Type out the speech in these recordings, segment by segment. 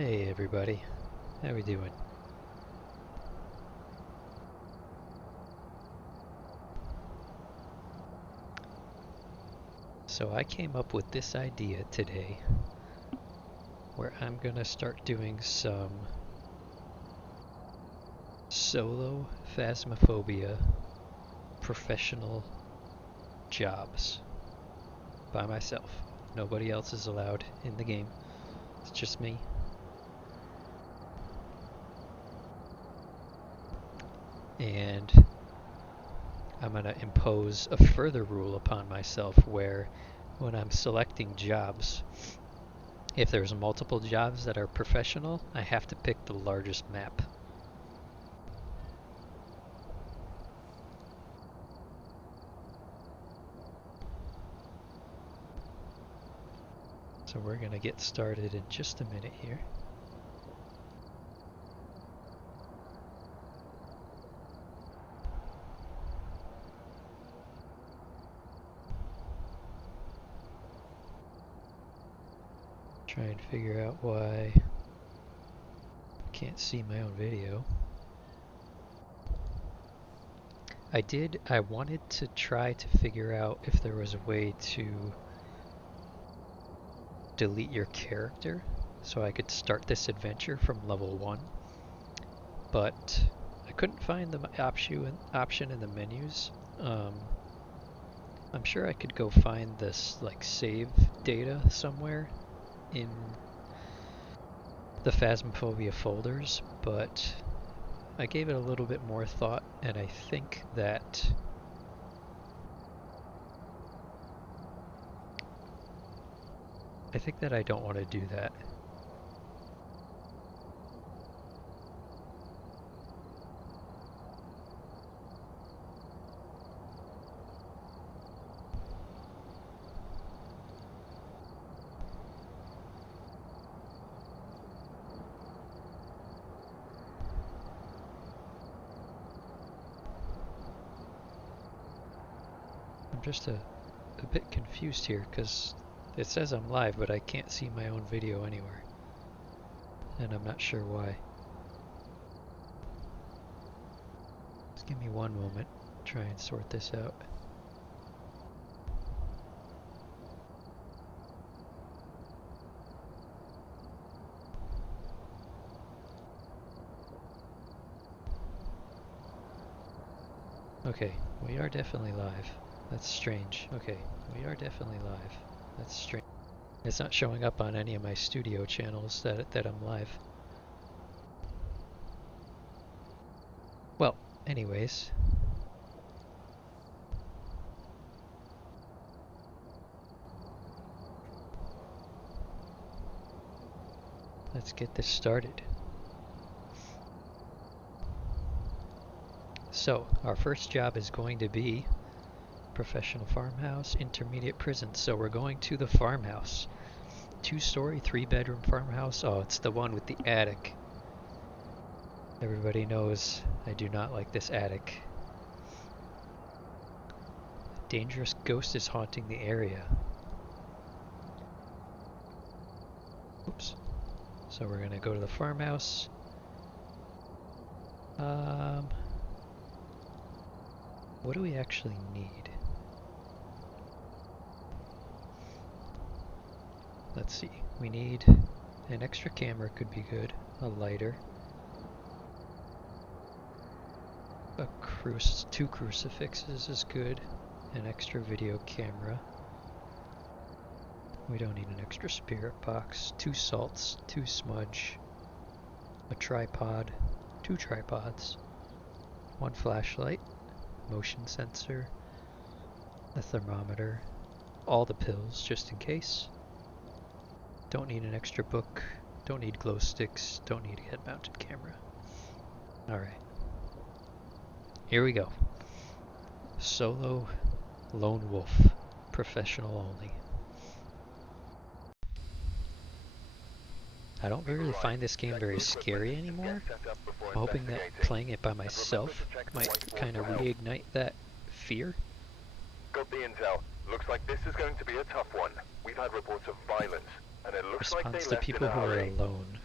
Hey everybody, how we doing? So I came up with this idea today where I'm gonna start doing some solo Phasmophobia professional jobs by myself. Nobody else is allowed in the game. It's just me. And I'm gonna impose a further rule upon myself where when I'm selecting jobs, if there's multiple jobs that are professional, I have to pick the largest map. So we're going to get started in just a minute here. Try and figure out why I can't see my own video. I wanted to try to figure out if there was a way to delete your character so I could start this adventure from level 1, but I couldn't find the option in the menus. I'm sure I could go find this like save data somewhere in the Phasmophobia folders, but I gave it a little bit more thought, and I think that I don't want to do that. I'm just a bit confused here because it says I'm live, but I can't see my own video anywhere, and I'm not sure why. Just give me one moment, try and sort this out. Okay, we are definitely live. That's strange. Okay, we are definitely live. That's strange. It's not showing up on any of my studio channels that I'm live. Well, anyways. Let's get this started. So, our first job is going to be professional farmhouse, intermediate prison. So we're going to the farmhouse. 2-story, 3-bedroom farmhouse. Oh, it's the one with the attic. Everybody knows I do not like this attic. A dangerous ghost is haunting the area. Oops. So we're gonna go to the farmhouse. What do we actually need? Let's see. We need an extra camera, could be good. A lighter. Two crucifixes is good. An extra video camera. We don't need an extra spirit box. 2 salts, 2 smudge. A tripod. 2 tripods. 1 flashlight. Motion sensor. A thermometer. All the pills, just in case. Don't need an extra book. Don't need glow sticks. Don't need a head-mounted camera. Alright. Here we go. Solo Lone Wolf. Professional only. I don't really find this game very scary anymore. I'm hoping that playing it by myself might kind of reignite that fear. Got the intel. Looks like this is going to be a tough one. We've had reports of violence, and it looks like they left in a hurry. Response to people who are alone.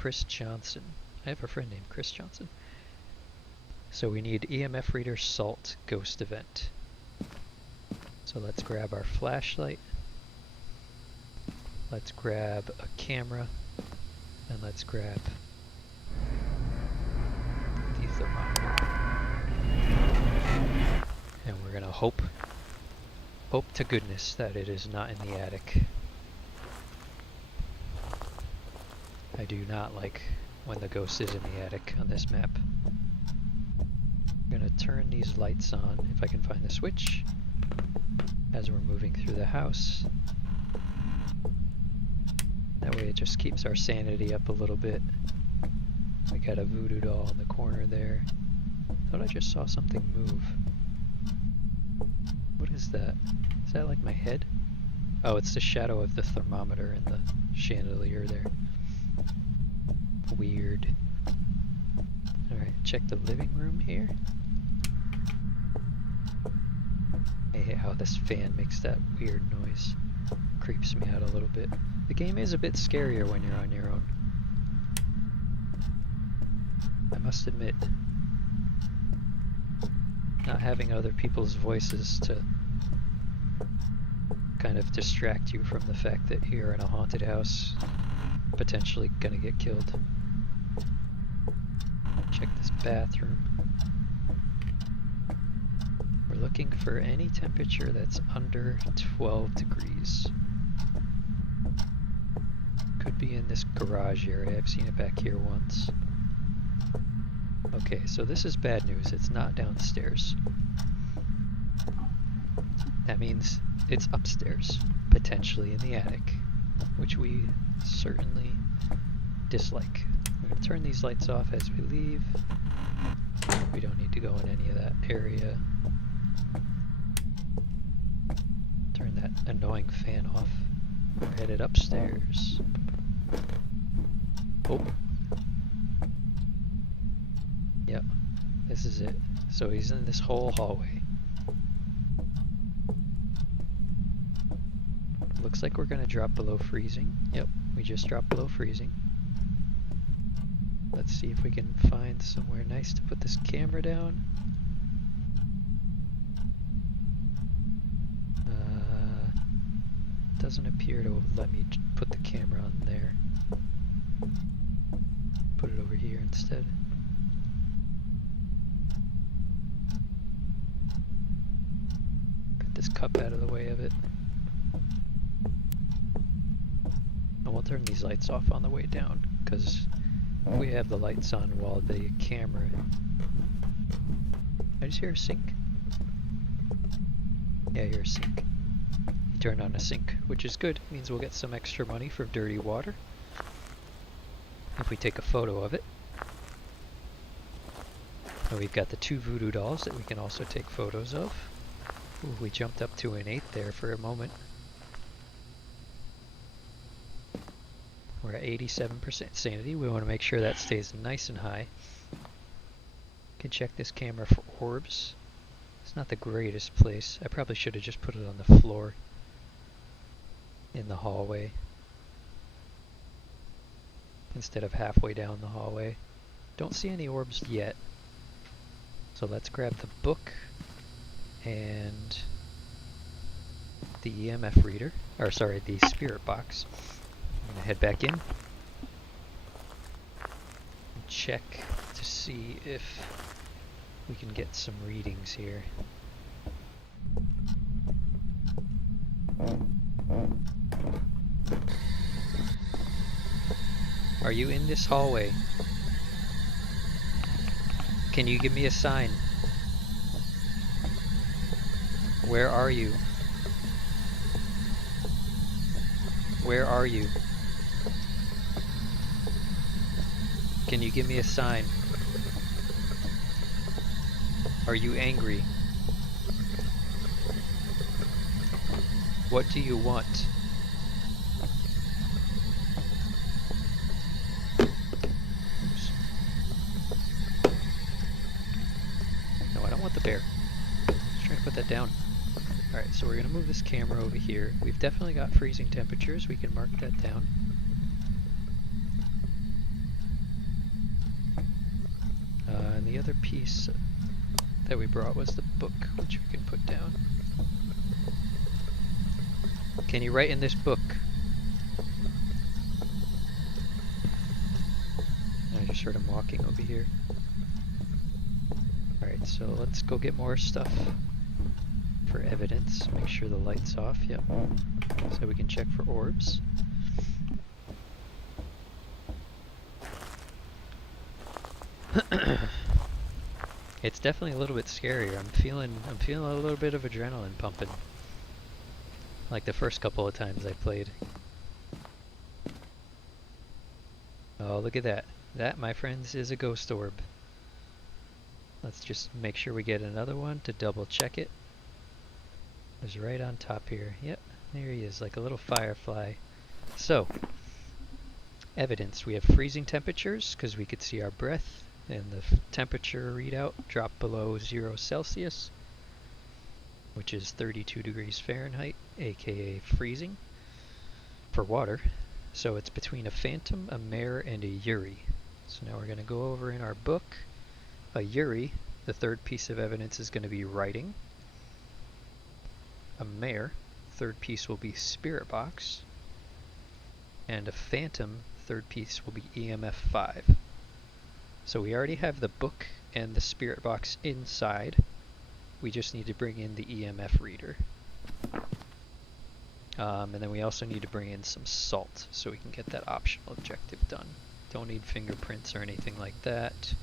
Chris Johnson. I have a friend named Chris Johnson. So we need EMF reader salt ghost event. So let's grab our flashlight. Let's grab a camera. And let's grab the thermometer. And we're gonna hope to goodness that it is not in the attic. I do not like when the ghost is in the attic on this map. I'm gonna turn these lights on, if I can find the switch, as we're moving through the house. That way it just keeps our sanity up a little bit. We got a voodoo doll in the corner there. Thought I just saw something move. What is that? Is that like my head? Oh, it's the shadow of the thermometer in the chandelier there. Weird. Alright, check the living room here. I hate how this fan makes that weird noise. Creeps me out a little bit. The game is a bit scarier when you're on your own. I must admit. Not having other people's voices to kind of distract you from the fact that you're in a haunted house, potentially gonna get killed. Check this bathroom. We're looking for any temperature that's under 12 degrees. Could be in this garage area. I've seen it back here once. Okay, so this is bad news. It's not downstairs. That means it's upstairs, potentially in the attic, which we certainly dislike. We're going to turn these lights off as we leave. We don't need to go in any of that area. Turn that annoying fan off. We're headed upstairs. Oh. Yep, this is it. So he's in this whole hallway. Looks like we're gonna drop below freezing. Yep, we just dropped below freezing. Let's see if we can find somewhere nice to put this camera down. Doesn't appear to let me put the camera on there. Put it over here instead. Get this cup out of the way of it. And we'll turn these lights off on the way down, because we have the lights on while the camera... I just hear a sink. Yeah, I hear a sink. You turn on a sink, which is good. It means we'll get some extra money for dirty water if we take a photo of it. And we've got the 2 voodoo dolls that we can also take photos of. Ooh, we jumped up to an 8 there for a moment. We're at 87% sanity. We want to make sure that stays nice and high. Can check this camera for orbs. It's not the greatest place. I probably should have just put it on the floor in the hallway instead of halfway down the hallway. Don't see any orbs yet. So let's grab the book and the EMF reader, or sorry, the spirit box. I'm gonna head back in and check to see if we can get some readings here. Are you in this hallway? Can you give me a sign? Where are you? Where are you? Can you give me a sign? Are you angry? What do you want? Oops. No, I don't want the bear. Just trying to put that down. Alright, so we're going to move this camera over here. We've definitely got freezing temperatures. We can mark that down. the other piece that we brought was the book, which we can put down. Can you write in this book? I just heard him walking over here. Alright, so let's go get more stuff for evidence. Make sure the light's off, yep. So we can check for orbs. It's definitely a little bit scarier. I'm feeling a little bit of adrenaline pumping. Like the first couple of times I played. Oh, look at that. That, my friends, is a ghost orb. Let's just make sure we get another one to double check it. It's right on top here. Yep, there he is, like a little firefly. So, evidence. We have freezing temperatures because we could see our breath, and the temperature readout dropped below 0 Celsius, which is 32 degrees Fahrenheit, aka freezing, for water. So it's between a phantom, a mare, and a Yuri. So now we're going to go over in our book. A Yuri, the third piece of evidence, is going to be writing. A mare, third piece will be spirit box. And a phantom, third piece will be EMF 5. So we already have the book and the spirit box inside. We just need to bring in the EMF reader. And then we also need to bring in some salt so we can get that optional objective done. Don't need fingerprints or anything like that.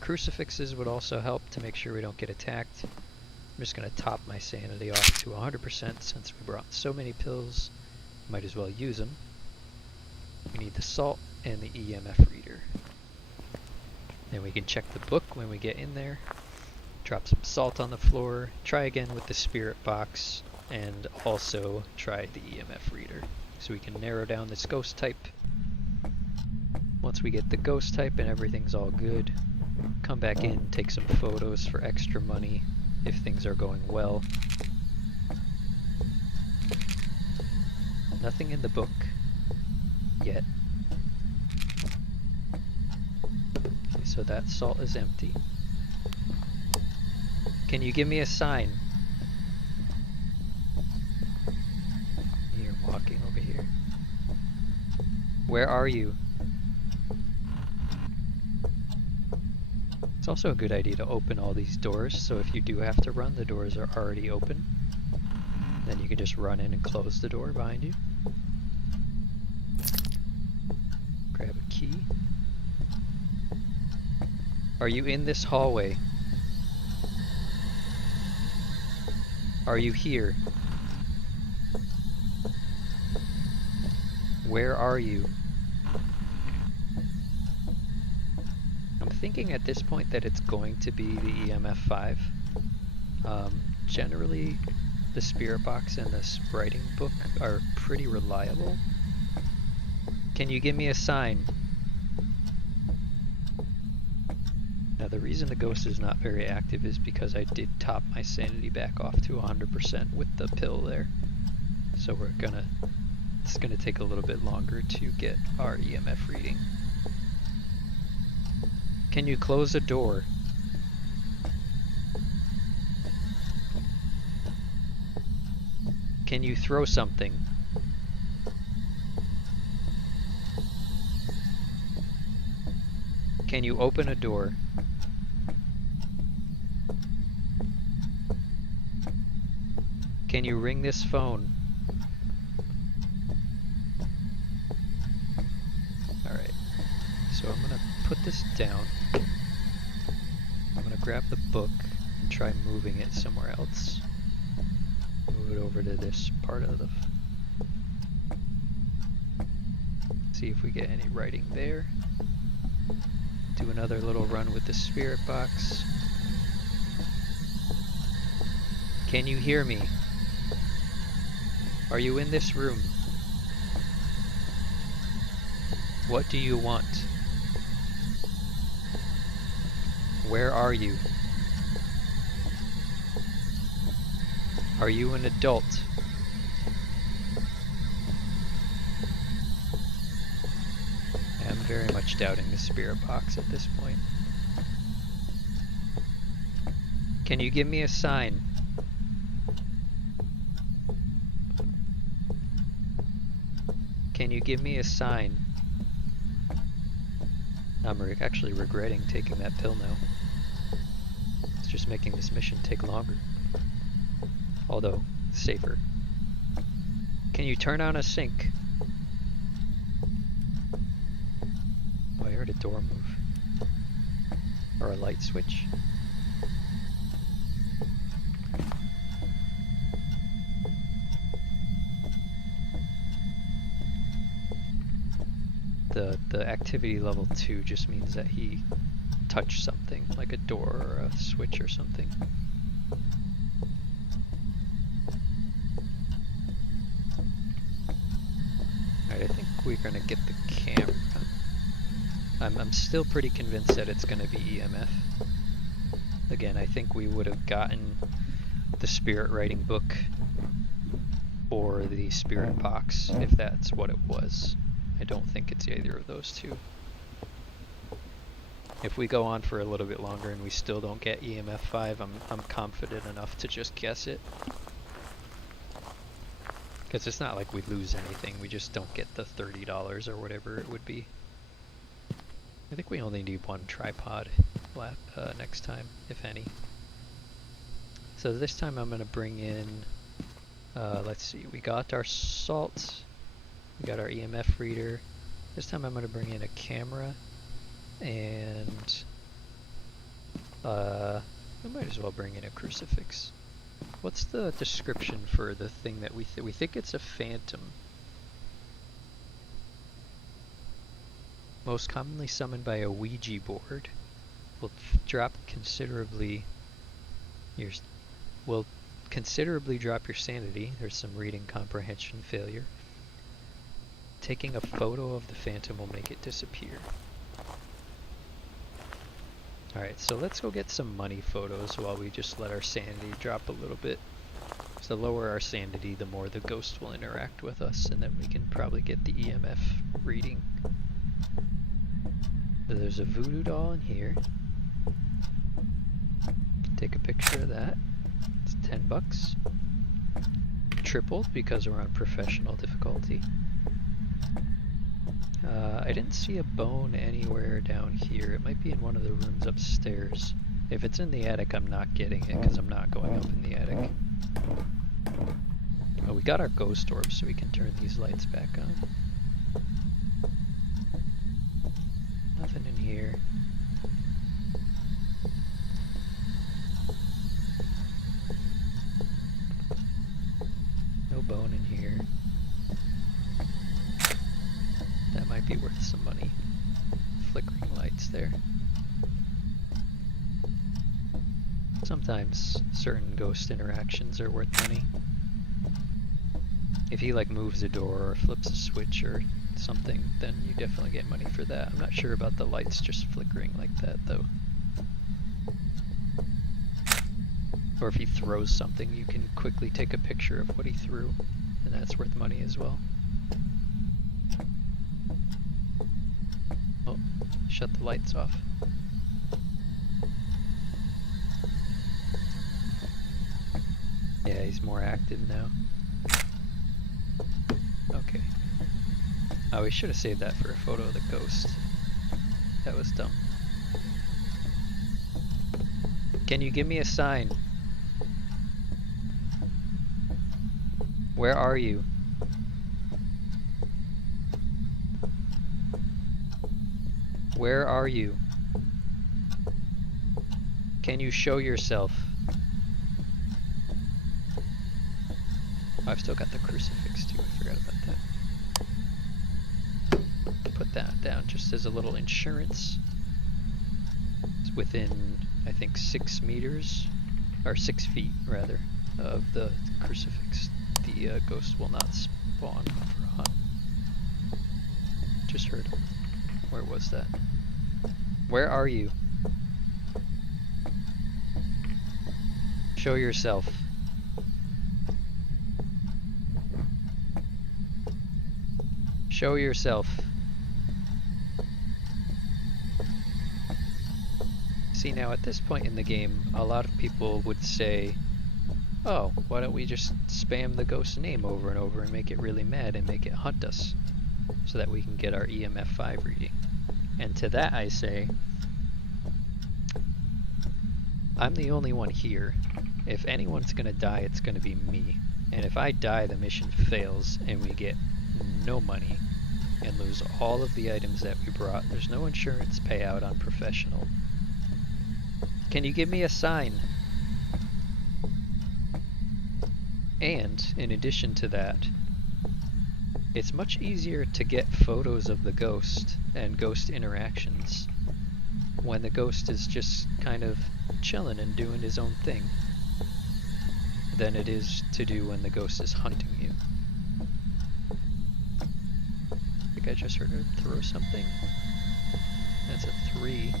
Crucifixes would also help to make sure we don't get attacked. I'm just going to top my sanity off to 100% since we brought so many pills. Might as well use them. We need the salt and the EMF reader. Then we can check the book when we get in there. Drop some salt on the floor. Try again with the spirit box. And also try the EMF reader. So we can narrow down this ghost type. Once we get the ghost type and everything's all good, come back in, take some photos for extra money if things are going well. Nothing in the book yet. Okay, so that salt is empty. Can you give me a sign? You're walking over here. Where are you? It's also a good idea to open all these doors, so if you do have to run, the doors are already open. Then you can just run in and close the door behind you. Grab a key. Are you in this hallway? Are you here? Where are you? I'm thinking at this point that it's going to be the EMF 5. Generally, the spirit box and this writing book are pretty reliable. Can you give me a sign? Now the reason the ghost is not very active is because I did top my sanity back off to 100% with the pill there. So it's gonna take a little bit longer to get our EMF reading. Can you close a door? Can you throw something? Can you open a door? Can you ring this phone? Alright, so I'm gonna put this down. I'm gonna grab the book and try moving it somewhere else. Move it over to this part of the... See if we get any writing there. Do another little run with the spirit box. Can you hear me? Are you in this room? What do you want? Where are you? Are you an adult? I'm very much doubting the spirit box at this point. Can you give me a sign? Can you give me a sign? I'm actually regretting taking that pill now. It's just making this mission take longer. Although, safer. Can you turn on a sink? Oh, I heard a door move. Or a light switch. The activity level 2 just means that he touched something, like a door or a switch or something. Alright, I think we're gonna get the camera. I'm still pretty convinced that it's gonna be EMF. Again, I think we would have gotten the spirit writing book or the spirit box if that's what it was. I don't think it's either of those two. If we go on for a little bit longer and we still don't get EMF 5, I'm confident enough to just guess it. Because it's not like we lose anything, we just don't get the $30 or whatever it would be. I think we only need one tripod next time, if any. So this time I'm going to bring in, let's see, we got our salt. We got our EMF reader. This time I'm going to bring in a camera, and I might as well bring in a crucifix. What's the description for the thing that we think it's a phantom? Most commonly summoned by a Ouija board. Will considerably drop your sanity. There's some reading comprehension failure. Taking a photo of the phantom will make it disappear. Alright, so let's go get some money photos while we just let our sanity drop a little bit. So the lower our sanity, the more the ghost will interact with us, and then we can probably get the EMF reading. So there's a voodoo doll in here. Take a picture of that. It's $10. Tripled because we're on professional difficulty. I didn't see a bone anywhere down here. It might be in one of the rooms upstairs. If it's in the attic, I'm not getting it because I'm not going up in the attic. Oh, we got our ghost orb, so we can turn these lights back on. Nothing in here. No bone in here. That might be worth some money. Flickering lights there. Sometimes certain ghost interactions are worth money. If he like moves a door or flips a switch or something, then you definitely get money for that. I'm not sure about the lights just flickering like that though. Or if he throws something, you can quickly take a picture of what he threw, and that's worth money as well. Oh, shut the lights off. Yeah, he's more active now. Okay. Oh, we should have saved that for a photo of the ghost. That was dumb. Can you give me a sign? Where are you? Where are you? Can you show yourself? Oh, I've still got the crucifix too, I forgot about that. Put that down just as a little insurance. It's within, I think, 6 meters, or 6 feet rather, of the crucifix. The ghost will not spawn for a hunt. Just heard him. Where was that? Where are you? Show yourself. Show yourself. See, now at this point in the game, a lot of people would say, oh, why don't we just spam the ghost's name over and over and make it really mad and make it hunt us so that we can get our EMF 5 reading. And to that I say, I'm the only one here. If anyone's gonna die, it's gonna be me. And if I die, the mission fails and we get no money and lose all of the items that we brought. There's no insurance payout on professional. Can you give me a sign? And in addition to that, it's much easier to get photos of the ghost and ghost interactions when the ghost is just kind of chilling and doing his own thing than it is to do when the ghost is hunting you. I think I just heard her throw something. That's a 3.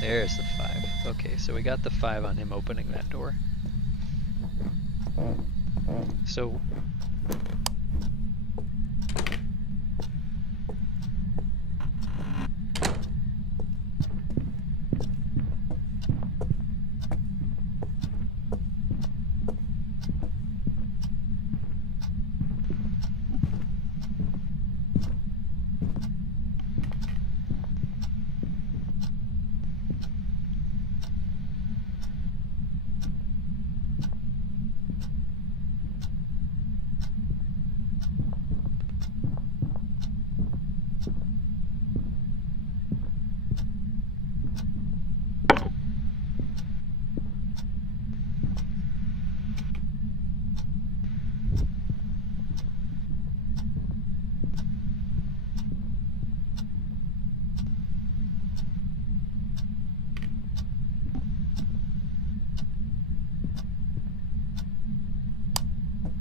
There's the 5. Okay, so we got the 5 on him opening that door. So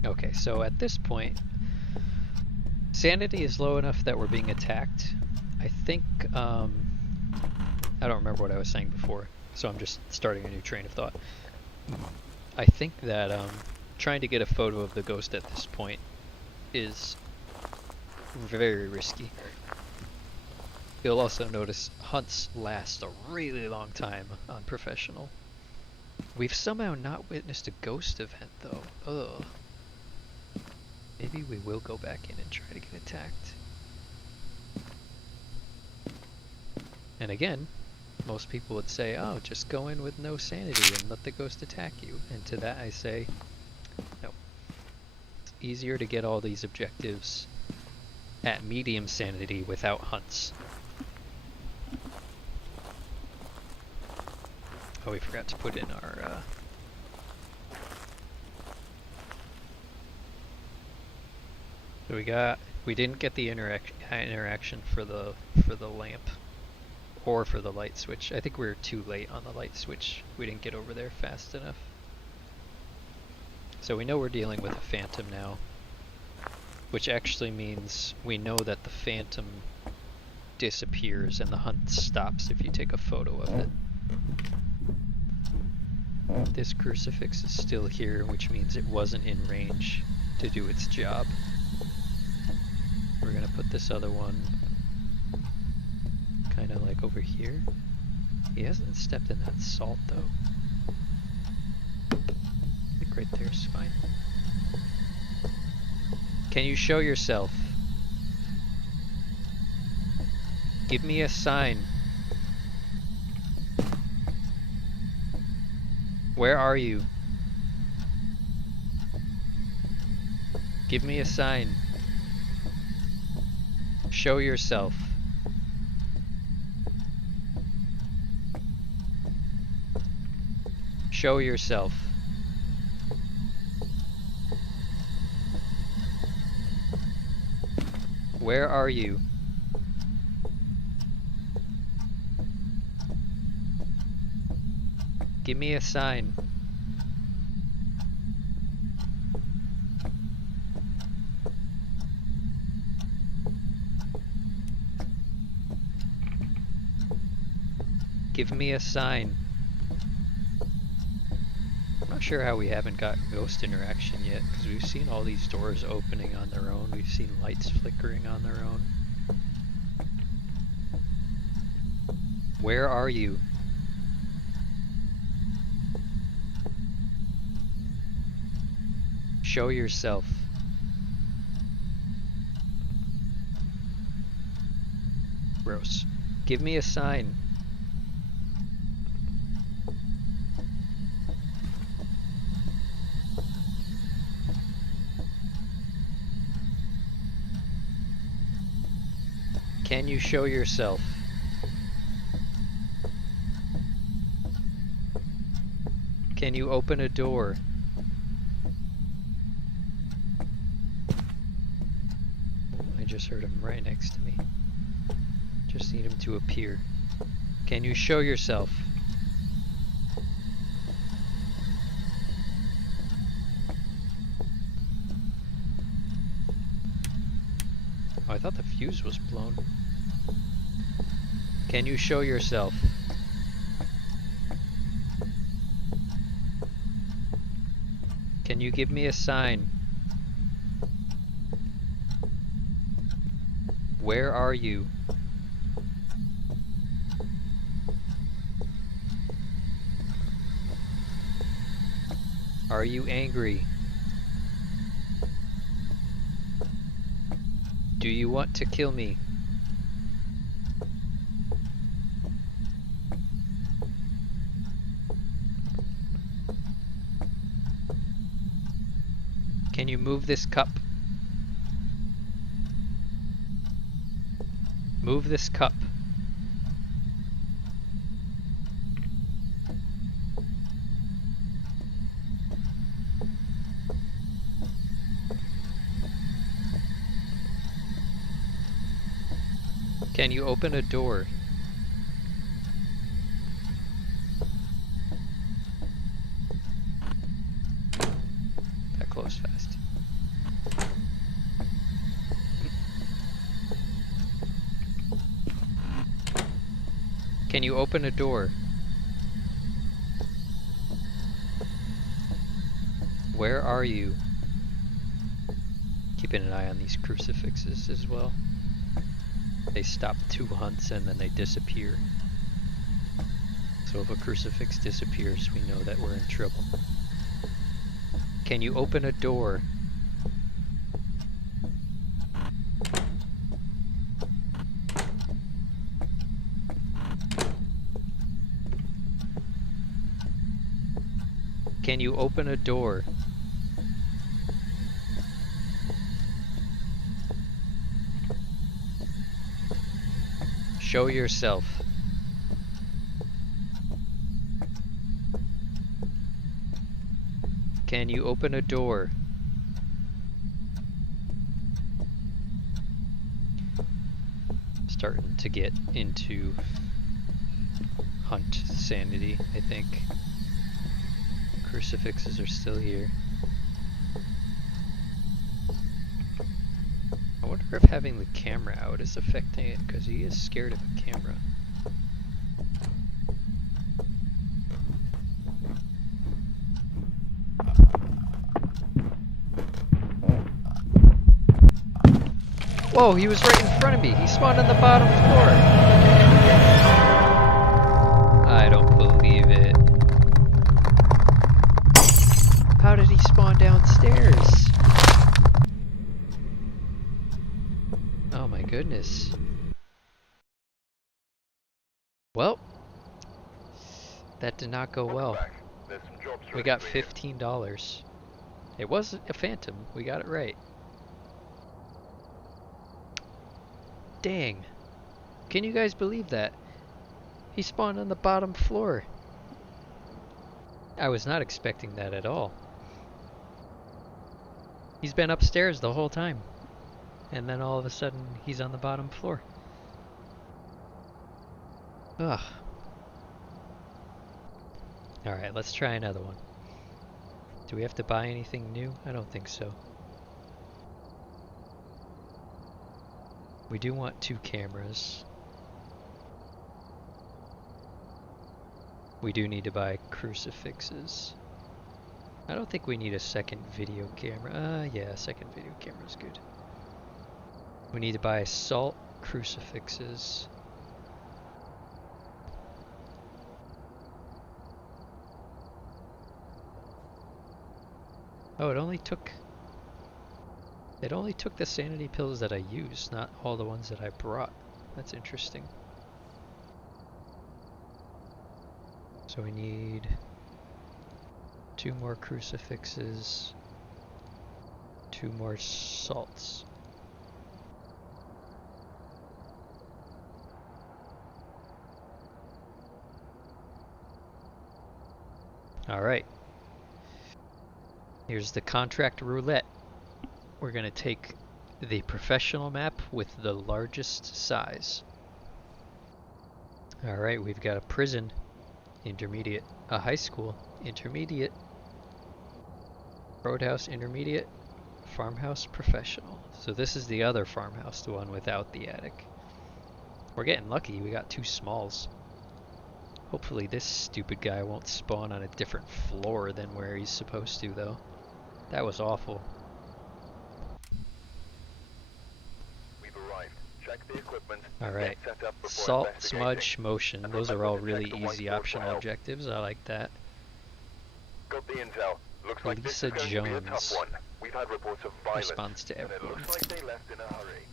okay, so at this point, sanity is low enough that we're being attacked. I think, I don't remember what I was saying before, so I'm just starting a new train of thought. I think that trying to get a photo of the ghost at this point is very risky. You'll also notice hunts last a really long time on professional. We've somehow not witnessed a ghost event though. Ugh. Maybe we will go back in and try to get attacked. And again, most people would say, oh, just go in with no sanity and let the ghost attack you. And to that I say, no. It's easier to get all these objectives at medium sanity without hunts. Oh, we forgot to put in our so we didn't get the interaction for the lamp or for the light switch. I think we were too late on the light switch. We didn't get over there fast enough. So we know we're dealing with a phantom now, which actually means we know that the phantom disappears and the hunt stops if you take a photo of it. This crucifix is still here, which means it wasn't in range to do its job. We're gonna put this other one kind of like over here. He hasn't stepped in that salt though. I think right there's fine. Can you show yourself? Give me a sign. Where are you? Give me a sign. Show yourself. Show yourself. Where are you? Give me a sign. Give me a sign. I'm not sure how we haven't got ghost interaction yet, because we've seen all these doors opening on their own. We've seen lights flickering on their own. Where are you? Show yourself. Gross. Give me a sign. Can you show yourself? Can you open a door? I just heard him right next to me. Just need him to appear. Can you show yourself? Oh, I thought the fuse was blown. Can you show yourself? Can you give me a sign? Where are you? Are you angry? Do you want to kill me? Can you move this cup? Move this cup. Can you open a door? That closed fast. Can you open a door? Where are you? Keeping an eye on these crucifixes as well. They stop 2 hunts and then they disappear. So if a crucifix disappears, we know that we're in trouble. Can you open a door? Can you open a door? Show yourself. Can you open a door? Starting to get into hunt sanity, I think. Crucifixes are still here. I wonder if having the camera out is affecting it, because he is scared of a camera. Whoa, he was right in front of me. He spawned on the bottom floor. I don't believe it. How did he spawn downstairs? Oh my goodness. Well, that did not go well. We got $15. It was a phantom. We got it right. Dang. Can you guys believe that? He spawned on the bottom floor. I was not expecting that at all. He's been upstairs the whole time. And then all of a sudden, he's on the bottom floor. Ugh. Alright, let's try another one. Do we have to buy anything new? I don't think so. We do want 2 cameras. We do need to buy crucifixes. I don't think we need a second video camera. Yeah, a second video camera is good. We need to buy salt crucifixes. Oh, it only took the sanity pills that I used, not all the ones that I brought. That's interesting. So we need 2 more crucifixes, 2 more salts. Alright. Here's the contract roulette. We're going to take the professional map with the largest size. Alright, we've got a prison, intermediate, a high school, intermediate, roadhouse, intermediate, farmhouse, professional. So this is the other farmhouse, the one without the attic. We're getting lucky, we got 2 smalls. Hopefully this stupid guy won't spawn on a different floor than where he's supposed to, though. That was awful. We've arrived. Check the equipment. Alright. Get set up before Salt, investigating. smudge, motion. And Those are remember all to really check the easy whiteboard optional for help. objectives. I like that. Got the intel. Looks like this Lisa is going to be a Jones tough one. We've had reports of violence, responds to and it everyone. looks like they left in a hurry.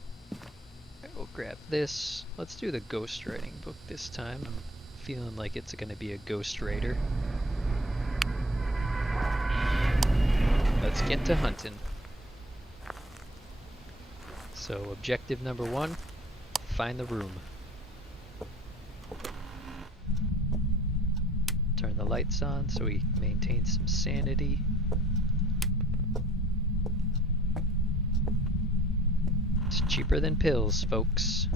We'll grab this. Let's do the ghostwriting book this time. I'm feeling like it's going to be a ghostwriter. Let's get to hunting. So objective number 1, find the room. Turn the lights on so we maintain some sanity. It's cheaper than pills, folks.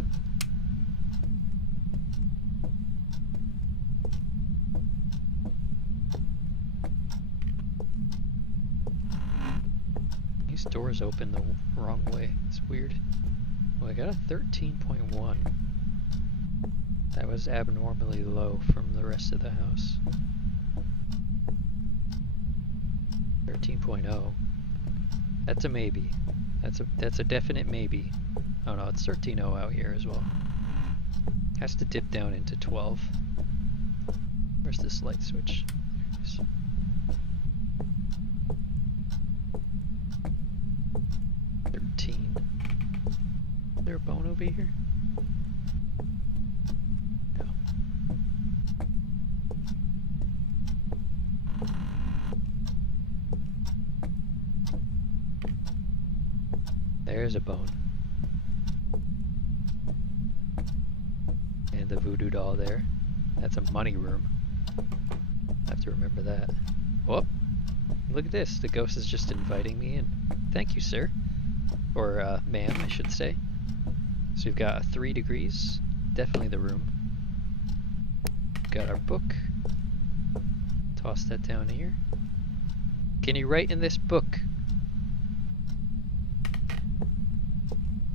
These doors open the wrong way. It's weird. Oh, I got a 13.1. That was abnormally low from the rest of the house. 13.0. That's a maybe. That's a definite maybe. Oh no, it's 13.0 out here as well. Has to dip down into 12. Where's this light switch? There's 13. Is there a bone over here? No. There's a bone. And the voodoo doll there. That's a money room. I have to remember that. Whoop! Look at this. The ghost is just inviting me in. Thank you, sir. Or, ma'am, I should say. So we've got 3 degrees. Definitely the room. Got our book. Toss that down here. Can you write in this book?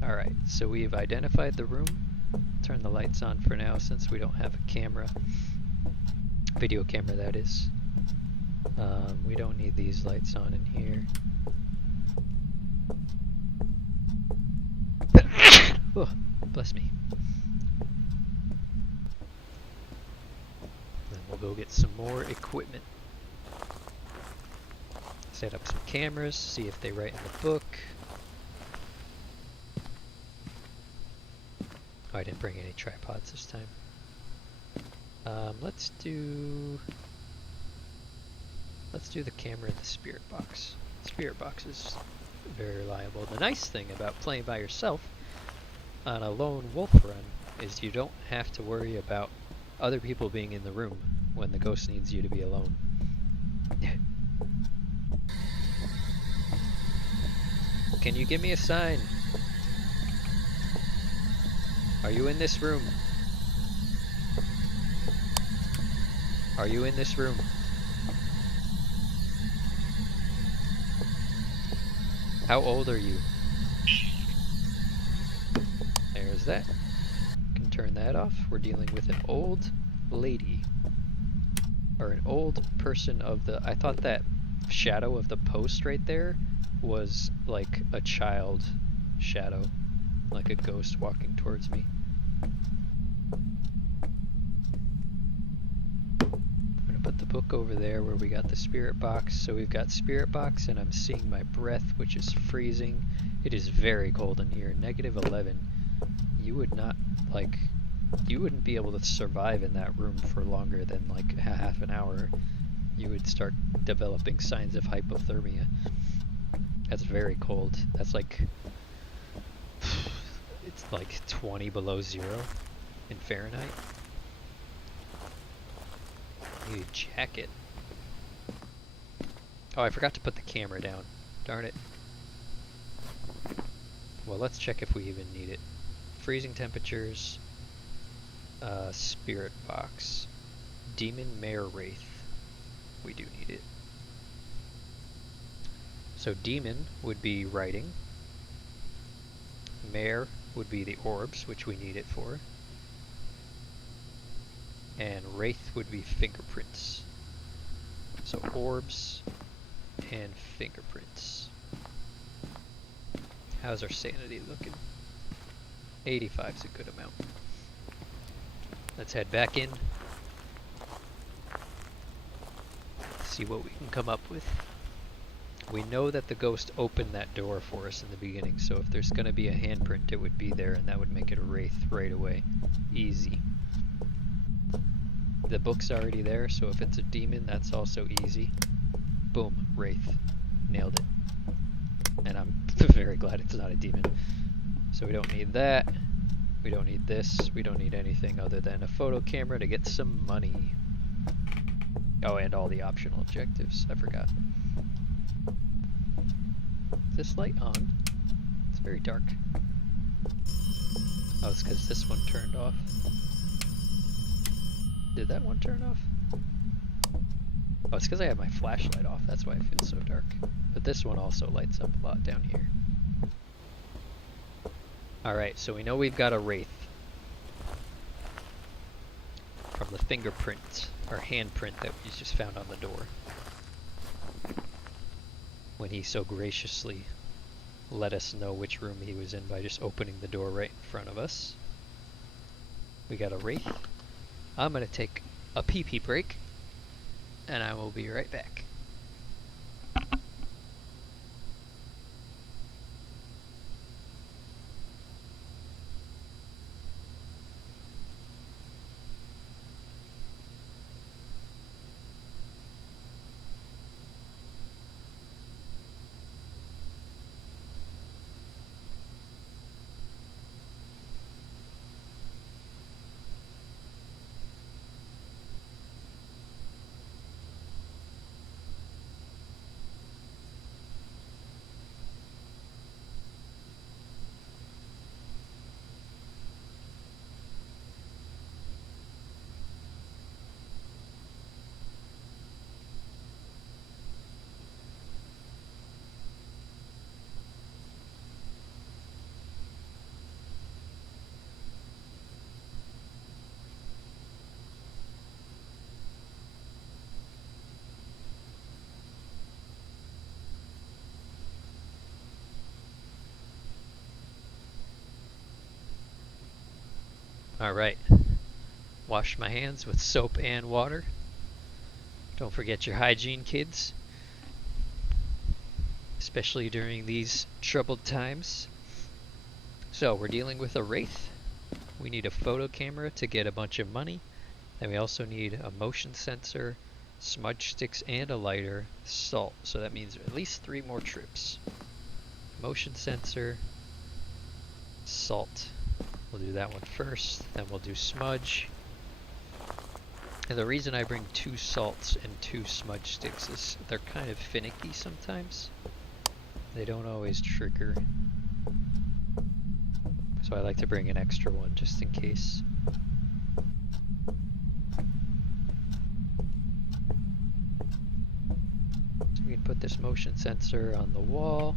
Alright, so we've identified the room. Turn the lights on for now since we don't have a camera. Video camera, that is. We don't need these lights on in here. Oh, bless me. Then we'll go get some more equipment. Set up some cameras, see if they write in the book. Oh, I didn't bring any tripods this time. Let's do the camera in the spirit box. The spirit box is very reliable. The nice thing about playing by yourself on a lone wolf run is you don't have to worry about other people being in the room when the ghost needs you to be alone. Can you give me a sign? Are you in this room? Are you in this room? How old are you? There's that. Can turn that off. We're dealing with an old lady. Or an old person of the... I thought that shadow of the post right there was like a child shadow. Like a ghost walking towards me. I'm gonna put the book over there where we got the spirit box. So we've got spirit box, and I'm seeing my breath, which is freezing. It is very cold in here, -11. You would not, like, you wouldn't be able to survive in that room for longer than like half an hour. You would start developing signs of hypothermia. That's very cold. That's like, it's like 20 below zero in Fahrenheit. I need a jacket. Oh, I forgot to put the camera down. Darn it. Well, let's check if we even need it. Freezing temperatures. Spirit box. Demon Mare Wraith. We do need it. So demon would be writing. Mare would be the orbs, which we need it for. And wraith would be fingerprints. So orbs and fingerprints. How's our sanity looking? 85 is a good amount. Let's head back in. See what we can come up with. We know that the ghost opened that door for us in the beginning, so if there's going to be a handprint, it would be there, and that would make it a wraith right away. Easy. The book's already there, so if it's a demon, that's also easy. Boom, wraith. Nailed it. And I'm very glad it's not a demon. So we don't need that. We don't need this. We don't need anything other than a photo camera to get some money. Oh, and all the optional objectives. I forgot. Is this light on? It's very dark. Oh, it's because this one turned off. Did that one turn off? Oh, it's because I have my flashlight off. That's why it feels so dark. But this one also lights up a lot down here. Alright, so we know we've got a wraith. From the fingerprint, or handprint that we just found on the door. When he so graciously let us know which room he was in by just opening the door right in front of us. We got a wraith. I'm gonna take a pee-pee break, and I will be right back. Alright, wash my hands with soap and water. Don't forget your hygiene, kids. Especially during these troubled times. So, we're dealing with a wraith. We need a photo camera to get a bunch of money. Then we also need a motion sensor, smudge sticks, and a lighter, salt. So that means at least 3 more trips. Motion sensor, salt. We'll do that one first, then we'll do smudge. And the reason I bring 2 salts and 2 smudge sticks is they're kind of finicky sometimes. They don't always trigger. So I like to bring an extra one just in case. So we can put this motion sensor on the wall.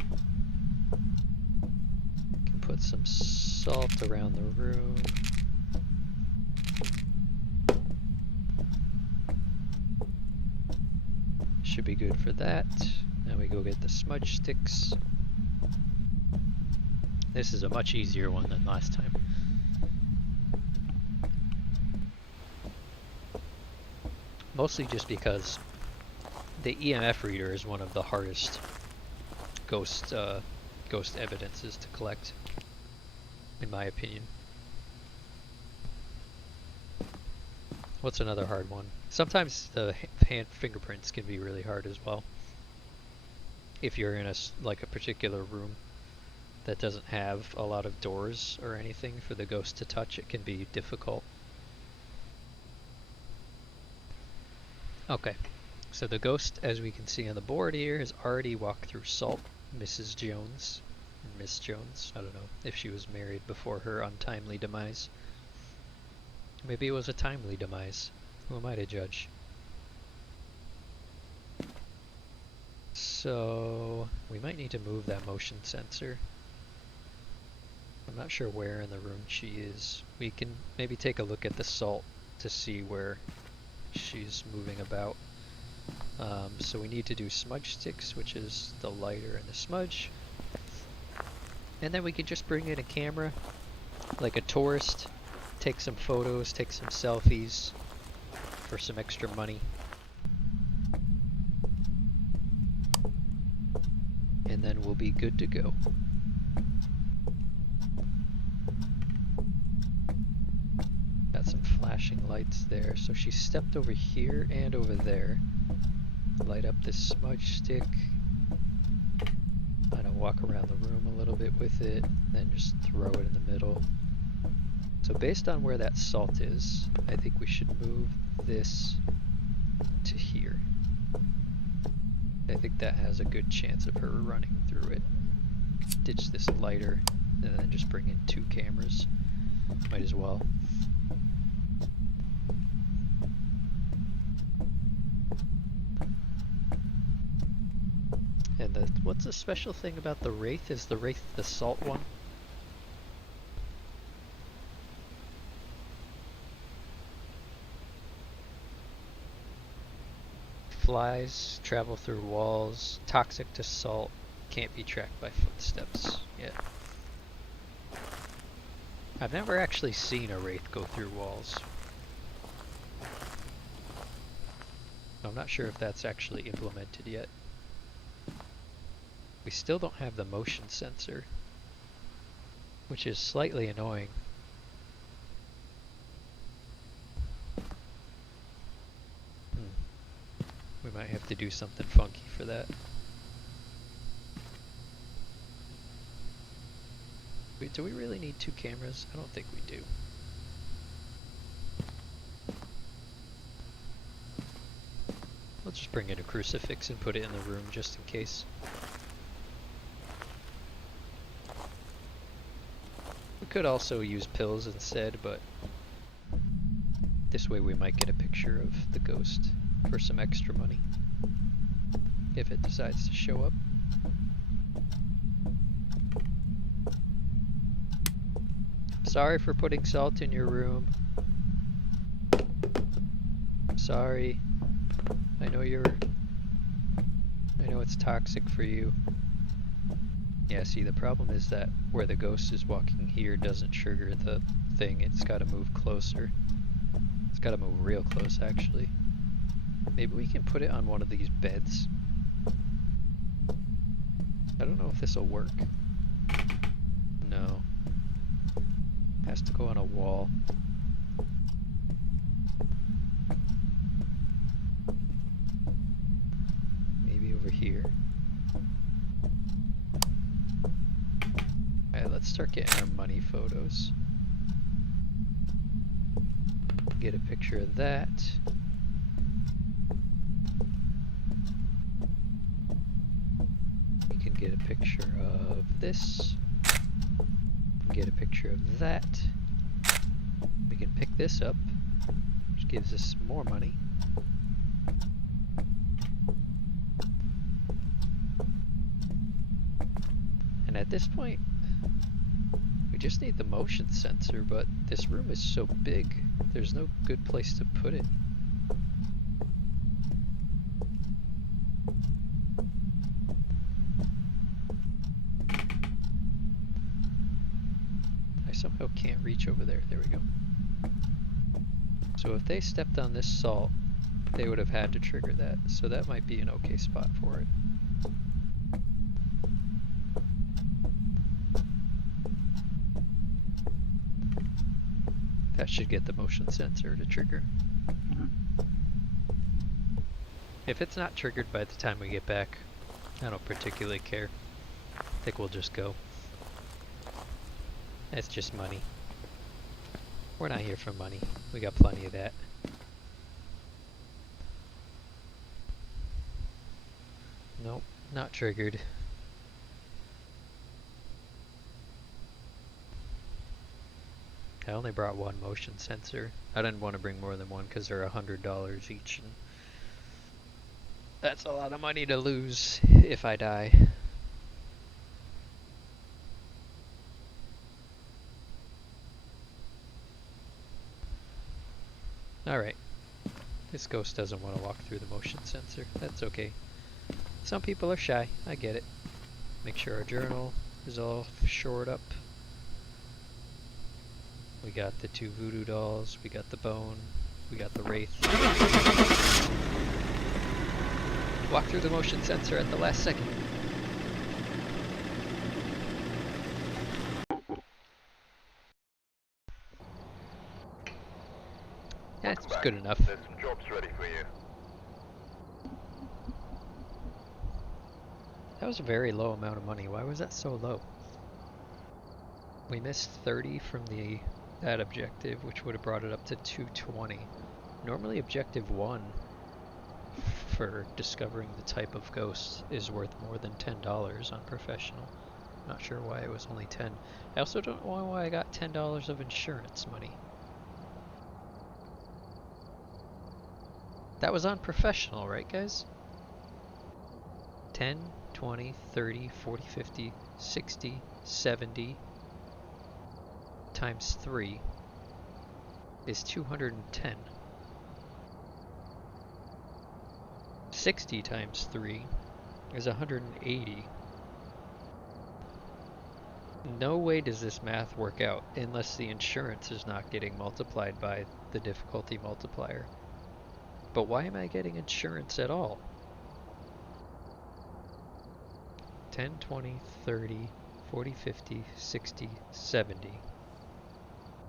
Put some salt around the room. Should be good for that. Now we go get the smudge sticks. This is a much easier one than last time. Mostly just because the EMF reader is one of the hardest ghost evidences to collect, in my opinion. What's another hard one? Sometimes the hand fingerprints can be really hard as well. If you're in a particular room that doesn't have a lot of doors or anything for the ghost to touch, it can be difficult. Okay, so the ghost, as we can see on the board here, has already walked through Salt. Mrs. Jones, or Miss Jones, I don't know if she was married before her untimely demise. Maybe it was a timely demise. Who am I to judge? So we might need to move that motion sensor. I'm not sure where in the room she is. We can maybe take a look at the Salt to see where she's moving about. So we need to do smudge sticks, which is the lighter and the smudge. And then we can just bring in a camera, like a tourist, take some photos, take some selfies for some extra money. And then we'll be good to go. Got some flashing lights there. So she stepped over here and over there. Light up this smudge stick. Kind of walk around the room a little bit with it, then just throw it in the middle. So based on where that Salt is, I think we should move this to here. I think that has a good chance of her running through it. Ditch this lighter, and then just bring in 2 cameras. Might as well. And what's the special thing about the Wraith? Is the Wraith the Salt one? Flies, travel through walls, toxic to salt, can't be tracked by footsteps. Yeah. I've never actually seen a Wraith go through walls. I'm not sure if that's actually implemented yet. We still don't have the motion sensor, which is slightly annoying. We might have to do something funky for that. Wait, do we really need 2 cameras? I don't think we do. We'll just bring in a crucifix and put it in the room just in case. We could also use pills instead, but this way we might get a picture of the ghost for some extra money if it decides to show up. Sorry for putting salt in your room. Sorry. I know it's toxic for you. Yeah, see, the problem is that where the ghost is walking here doesn't trigger the thing. It's got to move closer. It's got to move real close, actually. Maybe we can put it on one of these beds. I don't know if this will work. No. It has to go on a wall. Maybe over here. Alright, let's start getting our money photos. Get a picture of that. We can get a picture of this. Get a picture of that. We can pick this up, which gives us more money. And at this point, we just need the motion sensor, but this room is so big, there's no good place to put it. Somehow can't reach over there. There we go. So if they stepped on this salt, they would have had to trigger that, so that might be an okay spot for it. That should get the motion sensor to trigger. If it's not triggered by the time we get back, I don't particularly care. I think we'll just go. It's just money. We're not here for money. We got plenty of that. Nope, not triggered. I only brought one motion sensor. I didn't want to bring more than one because they're $100 each, and that's a lot of money to lose if I die. Alright. This ghost doesn't want to walk through the motion sensor. That's okay. Some people are shy. I get it. Make sure our journal is all shored up. We got the 2 voodoo dolls. We got the bone. We got the wraith. Walk through the motion sensor at the last second. That's good enough. There's some jobs ready for you. That was a very low amount of money. Why was that so low? We missed 30 from that objective, which would have brought it up to 220. Normally objective 1 for discovering the type of ghost is worth more than $10 on professional. Not sure why it was only 10. I also don't know why I got $10 of insurance money. That was on professional, right guys? 10, 20, 30, 40, 50, 60, 70 times 3 is 210. 60 times 3 is 180. No way does this math work out unless the insurance is not getting multiplied by the difficulty multiplier. But why am I getting insurance at all? 10, 20, 30, 40, 50, 60, 70.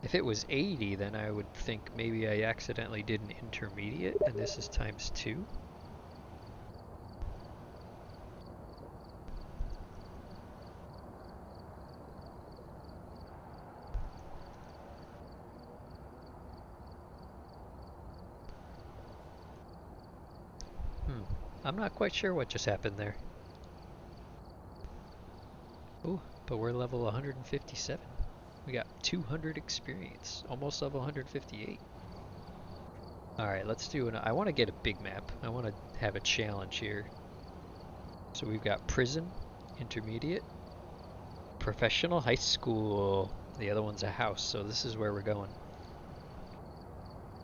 If it was 80, then I would think maybe I accidentally did an intermediate, and this is times 2. I'm not quite sure what just happened there. Ooh, but we're level 157. We got 200 experience, almost level 158. Alright, let's do I want to get a big map. I want to have a challenge here. So we've got prison, intermediate, professional high school. The other one's a house, so this is where we're going.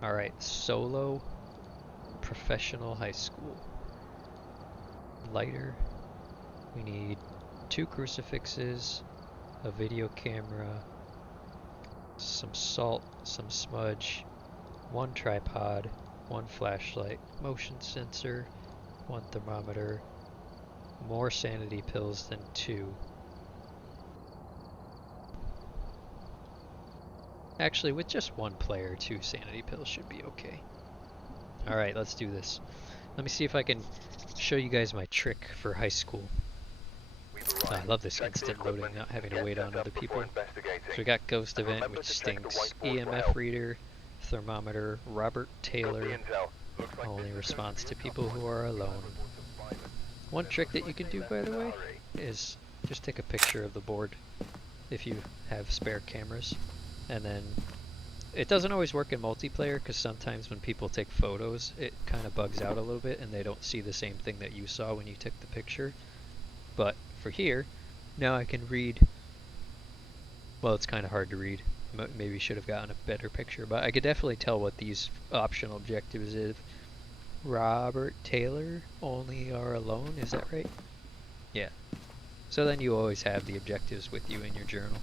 Alright, solo, professional high school. Lighter. We need 2 crucifixes, a video camera, some salt, some smudge, 1 tripod, 1 flashlight, motion sensor, 1 thermometer, more sanity pills than 2. Actually, with just 1 player, 2 sanity pills should be okay. Alright, let's do this. Let me see if I can show you guys my trick for high school. I love this instant loading, not having to wait on other people. So we got Ghost Event, which stinks, EMF reader, thermometer, Robert Taylor, only response to people who are alone. One trick that you can do, by the way, is just take a picture of the board if you have spare cameras, and then it doesn't always work in multiplayer because sometimes when people take photos it kind of bugs out a little bit and they don't see the same thing that you saw when you took the picture. But for here, now I can read. Well, it's kind of hard to read. Maybe should have gotten a better picture, but I could definitely tell what these optional objectives is. Robert Taylor, only are alone, is that right? Yeah. So then you always have the objectives with you in your journal.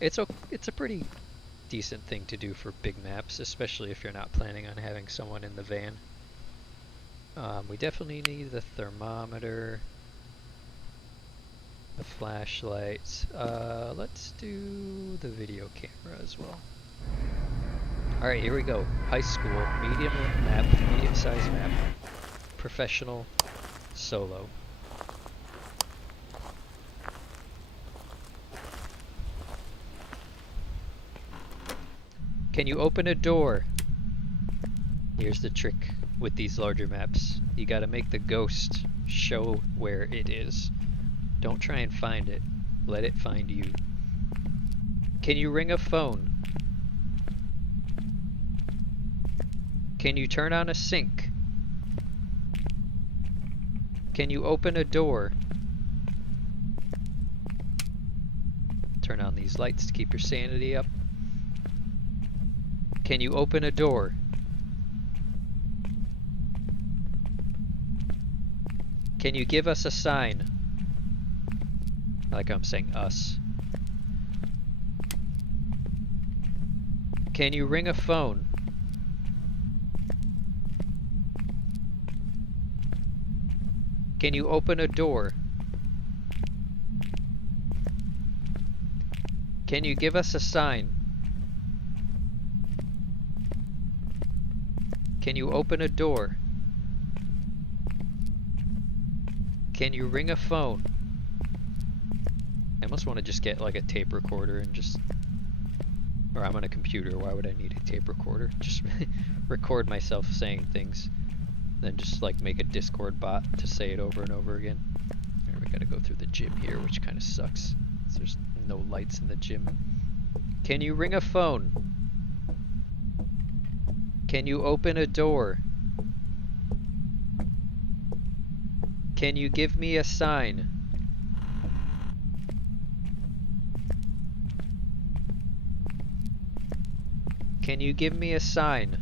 It's a pretty decent thing to do for big maps, especially if you're not planning on having someone in the van. We definitely need the thermometer, the flashlights. Let's do the video camera as well. Alright, here we go. High school, medium-sized map, professional, solo. Can you open a door? Here's the trick with these larger maps. You gotta make the ghost show where it is. Don't try and find it. Let it find you. Can you ring a phone? Can you turn on a sink? Can you open a door? Turn on these lights to keep your sanity up. Can you open a door? Can you give us a sign? Like I'm saying us. Can you ring a phone? Can you open a door? Can you give us a sign? Can you open a door? Can you ring a phone? I almost want to just get like a tape recorder and just... Or I'm on a computer, why would I need a tape recorder? Just record myself saying things. Then just like make a Discord bot to say it over and over again. Alright, we gotta go through the gym here, which kind of sucks. There's no lights in the gym. Can you ring a phone? Can you open a door? Can you give me a sign? Can you give me a sign?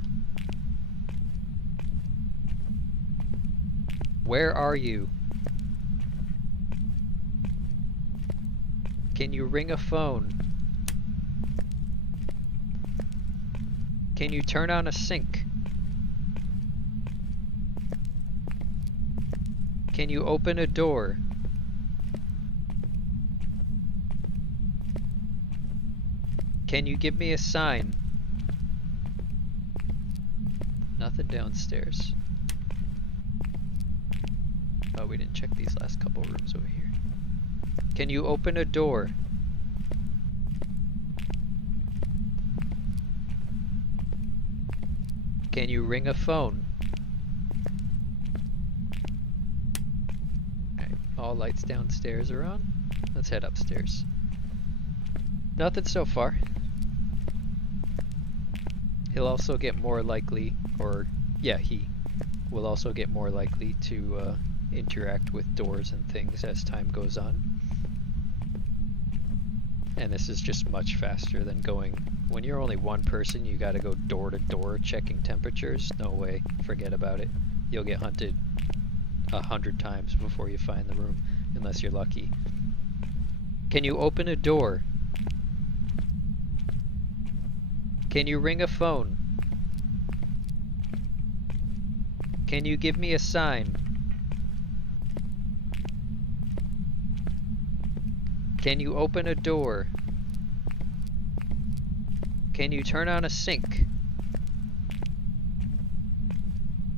Where are you? Can you ring a phone? Can you turn on a sink? Can you open a door? Can you give me a sign? Nothing downstairs. Oh, we didn't check these last couple rooms over here. Can you open a door? Can you ring a phone? Okay, all lights downstairs are on. Let's head upstairs. Nothing so far. He'll also get more likely, or yeah, he will also get more likely to interact with doors and things as time goes on. And this is just much faster than going... When you're only one person, you gotta go door to door checking temperatures. No way. Forget about it. You'll get hunted 100 times before you find the room, unless you're lucky. Can you open a door? Can you ring a phone? Can you give me a sign? Can you open a door? Can you turn on a sink?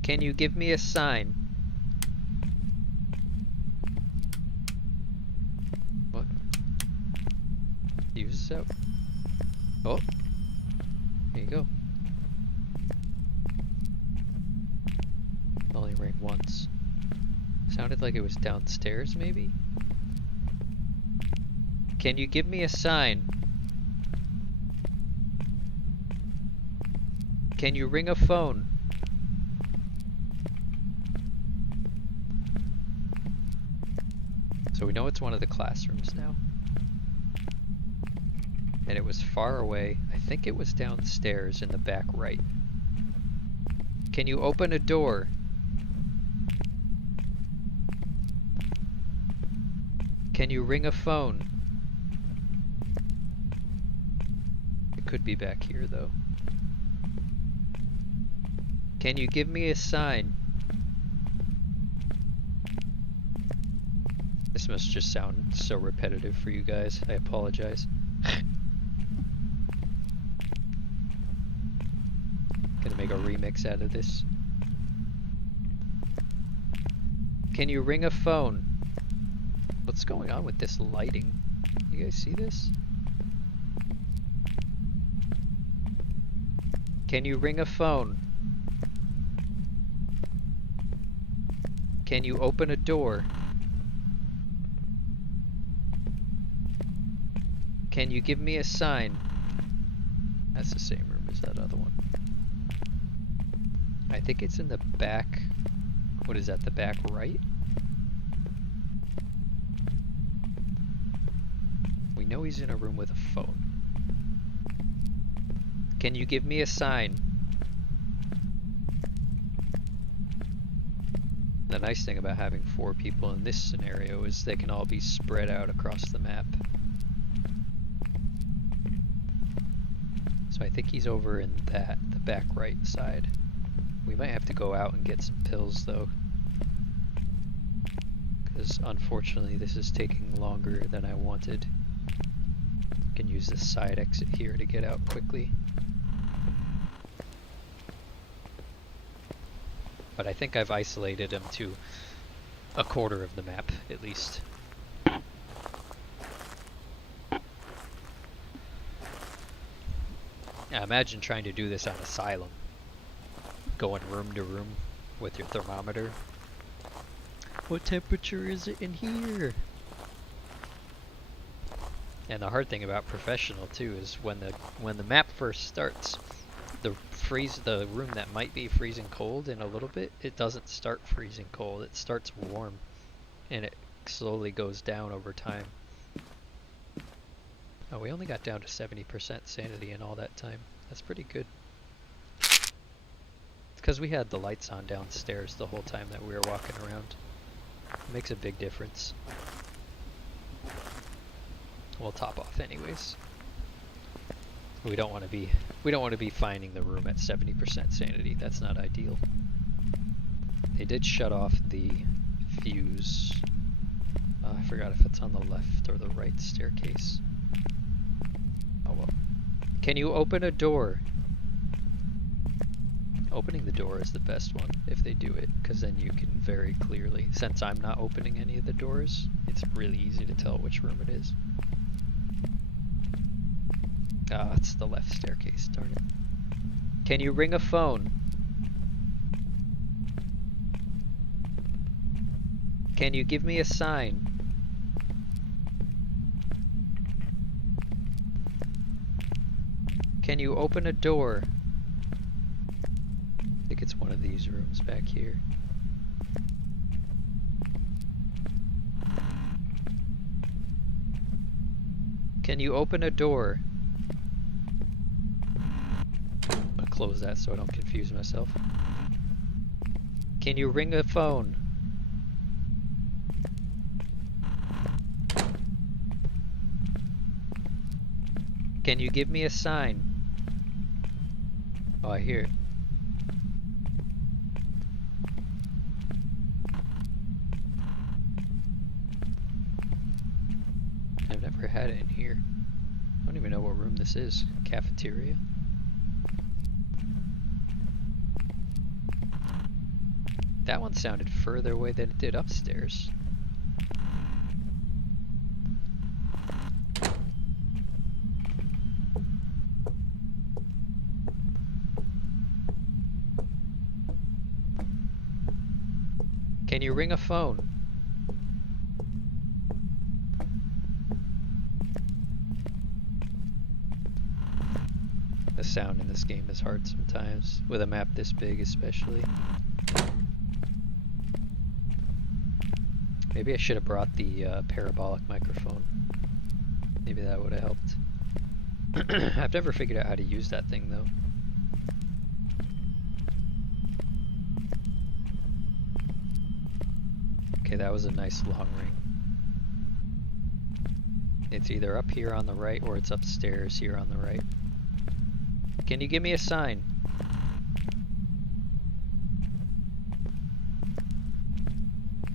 Can you give me a sign? What? Use this out. Oh. There you go. Only rang once. Sounded like it was downstairs, maybe? Can you give me a sign? Can you ring a phone? So we know it's one of the classrooms now. And it was far away. I think it was downstairs in the back right. Can you open a door? Can you ring a phone? It could be back here though. Can you give me a sign? This must just sound so repetitive for you guys. I apologize. Gonna make a remix out of this. Can you ring a phone? What's going on with this lighting? You guys see this? Can you ring a phone? Can you open a door? Can you give me a sign? That's the same room as that other one. I think it's in the back. What is that, the back right? We know he's in a room with a phone. Can you give me a sign? The nice thing about having 4 people in this scenario is they can all be spread out across the map. So I think he's over in the back right side. We might have to go out and get some pills though, because unfortunately this is taking longer than I wanted. I can use this side exit here to get out quickly. But I think I've isolated him to a quarter of the map, at least. Yeah, imagine trying to do this on Asylum. Going room to room with your thermometer. What temperature is it in here? And the hard thing about Professional too is when the map first starts, the room that might be freezing cold in a little bit, it doesn't start freezing cold, it starts warm and it slowly goes down over time. Oh, we only got down to 70% sanity in all that time. That's pretty good. It's because we had the lights on downstairs the whole time that we were walking around. It makes a big difference. We'll top off anyways. We don't want to be finding the room at 70% sanity. That's not ideal. They did shut off the fuse. I forgot if it's on the left or the right staircase. Oh well. Can you open a door? Opening the door is the best one if they do it, because then you can very clearly, since I'm not opening any of the doors, it's really easy to tell which room it is. Ah, it's the left staircase, darn it. Can you ring a phone? Can you give me a sign? Can you open a door? I think it's one of these rooms back here. Can you open a door? I'm gonna close that so I don't confuse myself. Can you ring a phone? Can you give me a sign? Oh, I hear it. I've never had it in here. I don't even know what room this is. Cafeteria? That one sounded further away than it did upstairs. Can you ring a phone? The sound in this game is hard sometimes, with a map this big especially. Maybe I should have brought the parabolic microphone. Maybe that would have helped. I've never figured out how to use that thing though. Okay, that was a nice long ring. It's either up here on the right or it's upstairs here on the right. Can you give me a sign?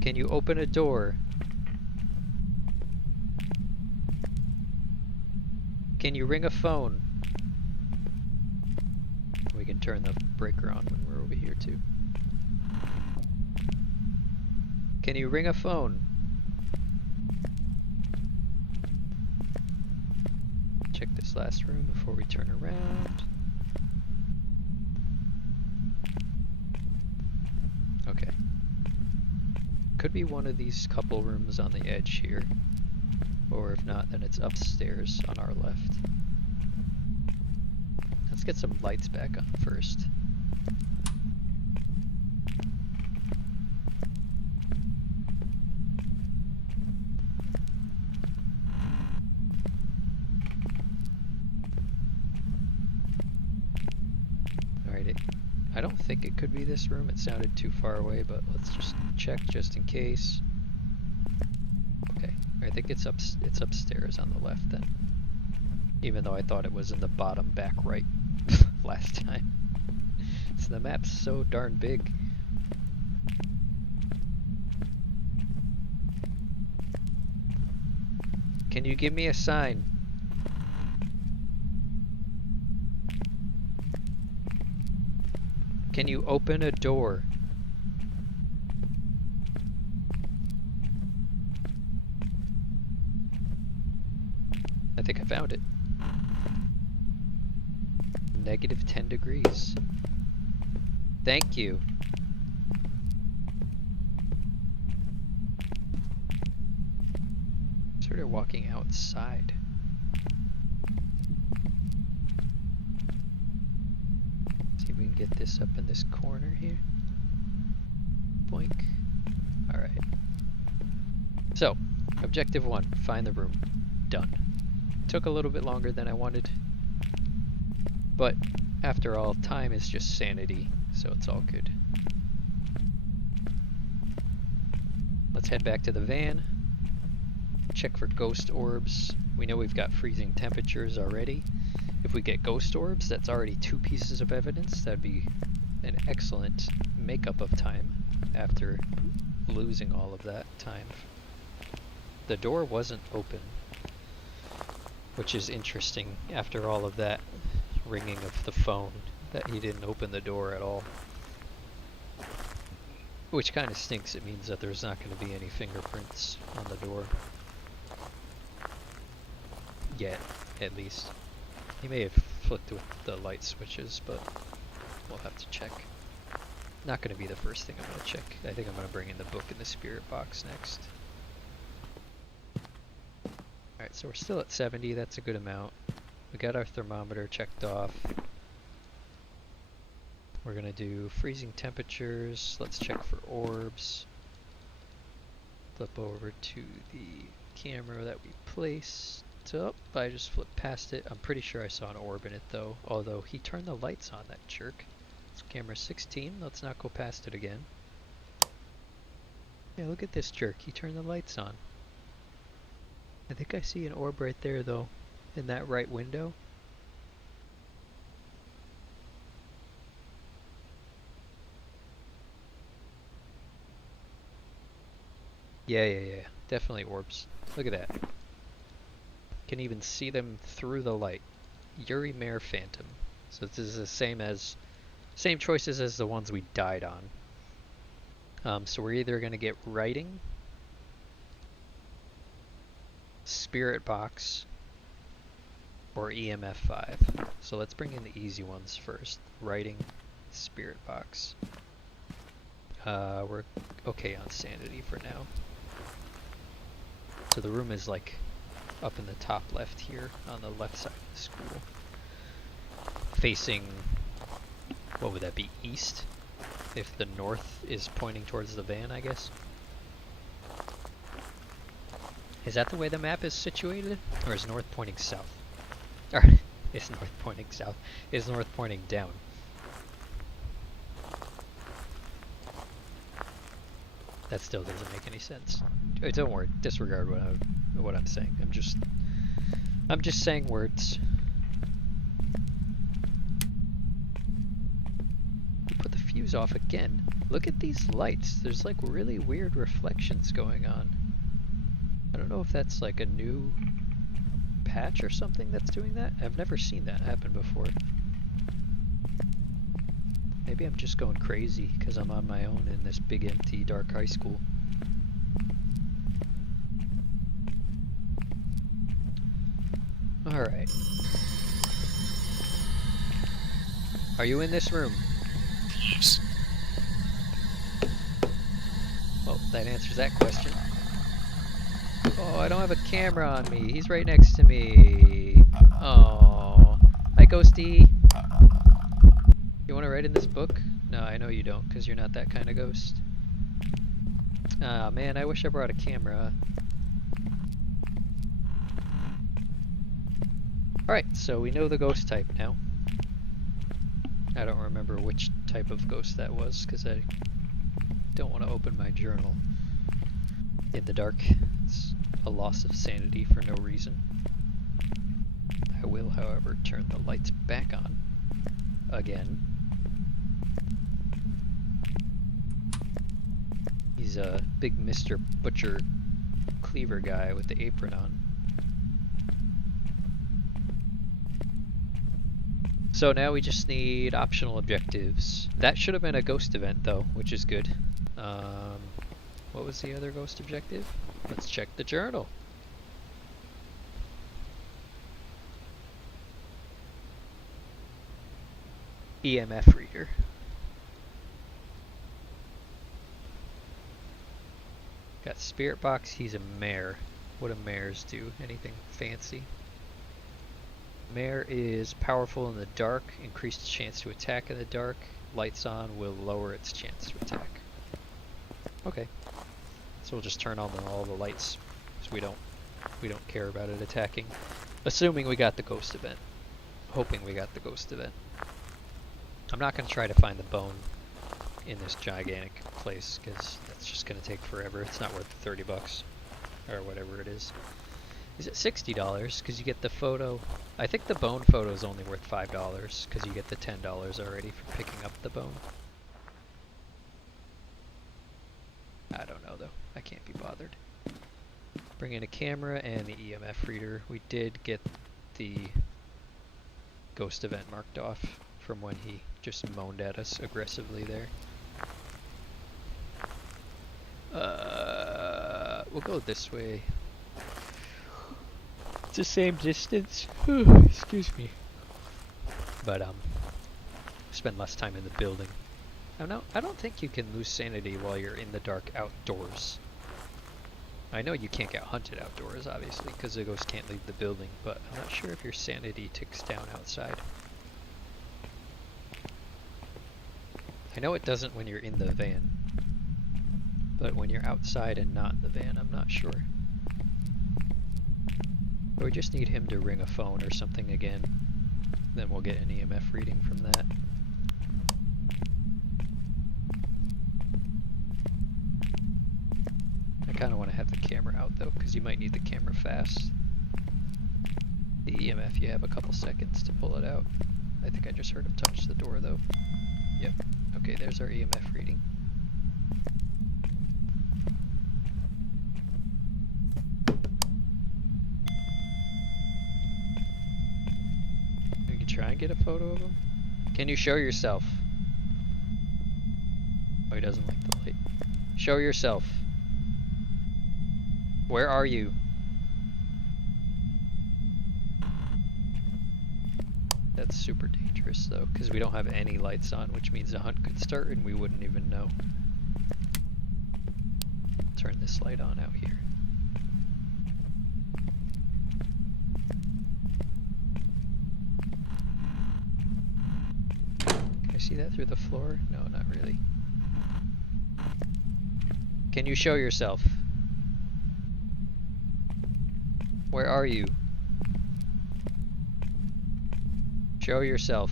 Can you open a door? Can you ring a phone? We can turn the breaker on when we're over here too. Can you ring a phone? Check this last room before we turn around. Okay. Could be one of these couple rooms on the edge here. Or if not, then it's upstairs on our left. Let's get some lights back on first. Alright, I don't think it could be this room. It sounded too far away, but let's just check just in case. Okay, I think it's upstairs on the left then. Even though I thought it was in the bottom back right last time. So the map's so darn big. Can you give me a sign? Can you open a door? I think I found it. Negative 10 degrees. Thank you. Started walking outside. See if we can get this up in this corner here. Boink. Alright. So, objective 1, find the room. Done. Took a little bit longer than I wanted. But after all, time is just sanity, so it's all good. Let's head back to the van. Check for ghost orbs. We know we've got freezing temperatures already. If we get ghost orbs, that's already 2 pieces of evidence. That'd be an excellent makeup of time after losing all of that time. The door wasn't open, which is interesting after all of that ringing of the phone, that he didn't open the door at all. Which kind of stinks. It means that there's not going to be any fingerprints on the door. Yet, at least. He may have flicked with the light switches, but we'll have to check. Not going to be the first thing I'm going to check. I think I'm going to bring in the book in the spirit box next. Alright, so we're still at 70, that's a good amount. We got our thermometer checked off. We're gonna do freezing temperatures. Let's check for orbs. Flip over to the camera that we placed up. I just flipped past it. I'm pretty sure I saw an orb in it though, although he turned the lights on, that jerk. It's camera 16. Let's not go past it again. Yeah, look at this jerk. He turned the lights on. I think I see an orb right there though. In that right window. Yeah. Definitely orbs. Look at that. Can even see them through the light. Yuri Mare Phantom. So this is the same choices as the ones we died on. So we're either gonna get writing, spirit box, or EMF 5. So let's bring in the easy ones first. Writing, spirit box. We're okay on sanity for now. So the room is like up in the top left here on the left side of the school. Facing, what would that be, east? If the north is pointing towards the van, I guess. Is that the way the map is situated? Or is north pointing south? Or is north pointing south? Is north pointing down? That still doesn't make any sense. Don't worry, disregard what I'm saying. I'm just saying words. fuse off again. Look at these lights. There's like really weird reflections going on. I don't know if that's like a new patch or something that's doing that. I've never seen that happen before. Maybe I'm just going crazy because I'm on my own in this big empty dark high school. Alright. Are you in this room? Yes. Well, that answers that question. Oh, I don't have a camera on me. He's right next to me. Oh. Hi, Ghosty. You want to write in this book? No, I know you don't, because you're not that kind of ghost. Ah, man, I wish I brought a camera. Alright, so we know the ghost type now. I don't remember which type of ghost that was, because I don't want to open my journal in the dark. It's a loss of sanity for no reason. I will, however, turn the lights back on again. He's a big Mr. Butcher Cleaver guy with the apron on. So now we just need optional objectives. That should have been a ghost event though, which is good. What was the other ghost objective? Let's check the journal. EMF reader. Got spirit box, he's a mare. What do mares do? Anything fancy? Mare is powerful in the dark, increased chance to attack in the dark. Lights on will lower its chance to attack. Okay. So we'll just turn on all the lights, because we don't care about it attacking. Assuming we got the ghost event. Hoping we got the ghost event. I'm not going to try to find the bone in this gigantic place, because that's just going to take forever. It's not worth 30 bucks, or whatever it is. Is it $60? Because you get the photo. I think the bone photo is only worth $5, because you get the $10 already for picking up the bone. I don't know though. I can't be bothered. Bring in a camera and the EMF reader. We did get the ghost event marked off from when he just moaned at us aggressively there. We'll go this way. It's the same distance. Excuse me. But spend less time in the building. I don't think you can lose sanity while you're in the dark outdoors. I know you can't get hunted outdoors, obviously, because the ghost can't leave the building, but I'm not sure if your sanity ticks down outside. I know it doesn't when you're in the van, but when you're outside and not in the van, I'm not sure. But we just need him to ring a phone or something again, then we'll get an EMF reading from that. I kind of want to have the camera out though, because you might need the camera fast. The EMF, you have a couple seconds to pull it out. I think I just heard him touch the door though. Yep. Okay, there's our EMF reading. We can try and get a photo of him. Can you show yourself? Oh, he doesn't like the light. Show yourself. Where are you? That's super dangerous though, because we don't have any lights on, which means the hunt could start and we wouldn't even know. Turn this light on out here. Can I see that through the floor? No, not really. Can you show yourself? Where are you? Show yourself.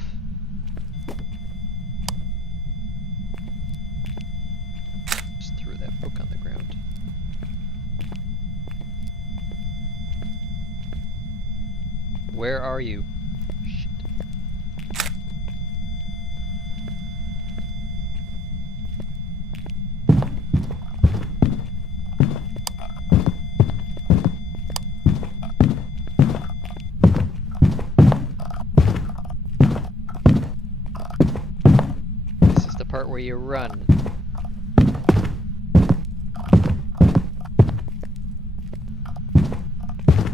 Just threw that book on the ground. Where are you? Shit. where you run.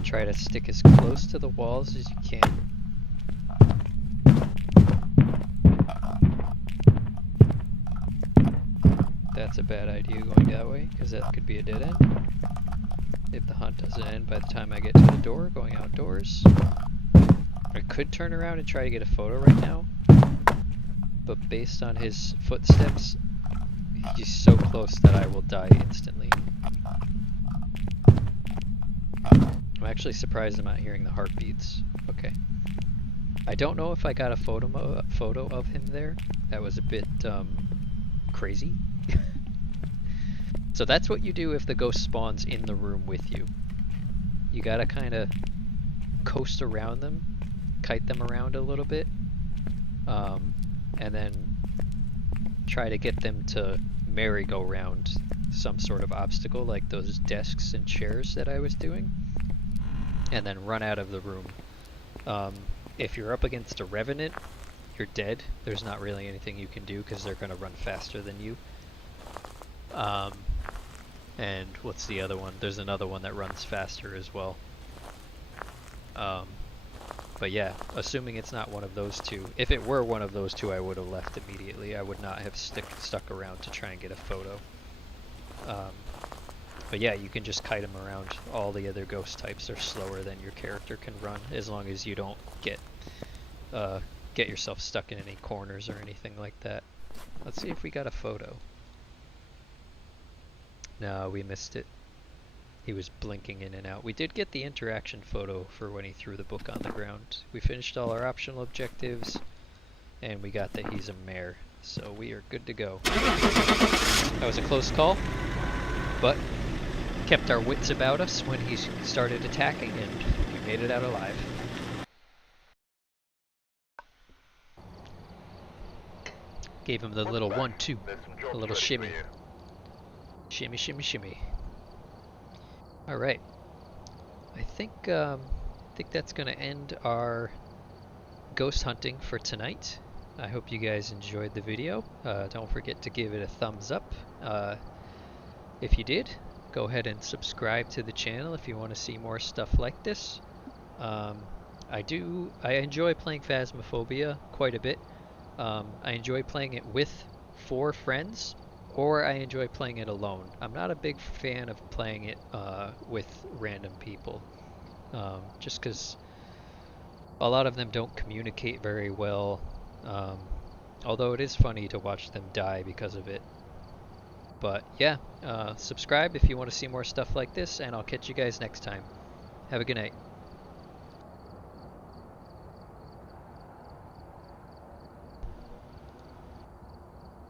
Try to stick as close to the walls as you can. That's a bad idea going that way, because that could be a dead end. If the hunt doesn't end by the time I get to the door, going outdoors. I could turn around and try to get a photo right now, but based on his footsteps, he's so close that I will die instantly. I'm actually surprised I'm not hearing the heartbeats. Okay. I don't know if I got a photo of him there. That was a bit crazy. So that's what you do if the ghost spawns in the room with you. You gotta kind of coast around them, kite them around a little bit, and then try to get them to merry-go-round some sort of obstacle like those desks and chairs that I was doing, and then run out of the room. If you're up against a revenant, you're dead. There's not really anything you can do because they're going to run faster than you. And what's the other one? There's another one that runs faster as well. But yeah, assuming it's not one of those two. If it were one of those two, I would have left immediately. I would not have stuck around to try and get a photo. But yeah, you can just kite them around. All the other ghost types are slower than your character can run, as long as you don't get yourself stuck in any corners or anything like that. Let's see if we got a photo. No, we missed it. He was blinking in and out. We did get the interaction photo for when he threw the book on the ground. We finished all our optional objectives, and we got that he's a mare, so we are good to go. That was a close call, but kept our wits about us when he started attacking, and we made it out alive. Gave him the little 1-2, a little shimmy. Shimmy, shimmy, shimmy. Alright. I think that's gonna end our ghost hunting for tonight. I hope you guys enjoyed the video. Don't forget to give it a thumbs up. If you did, go ahead and subscribe to the channel if you want to see more stuff like this. I enjoy playing Phasmophobia quite a bit. I enjoy playing it with 4 friends, or I enjoy playing it alone. I'm not a big fan of playing it with random people, just because a lot of them don't communicate very well, although it is funny to watch them die because of it. But yeah, subscribe if you want to see more stuff like this, and I'll catch you guys next time. Have a good night.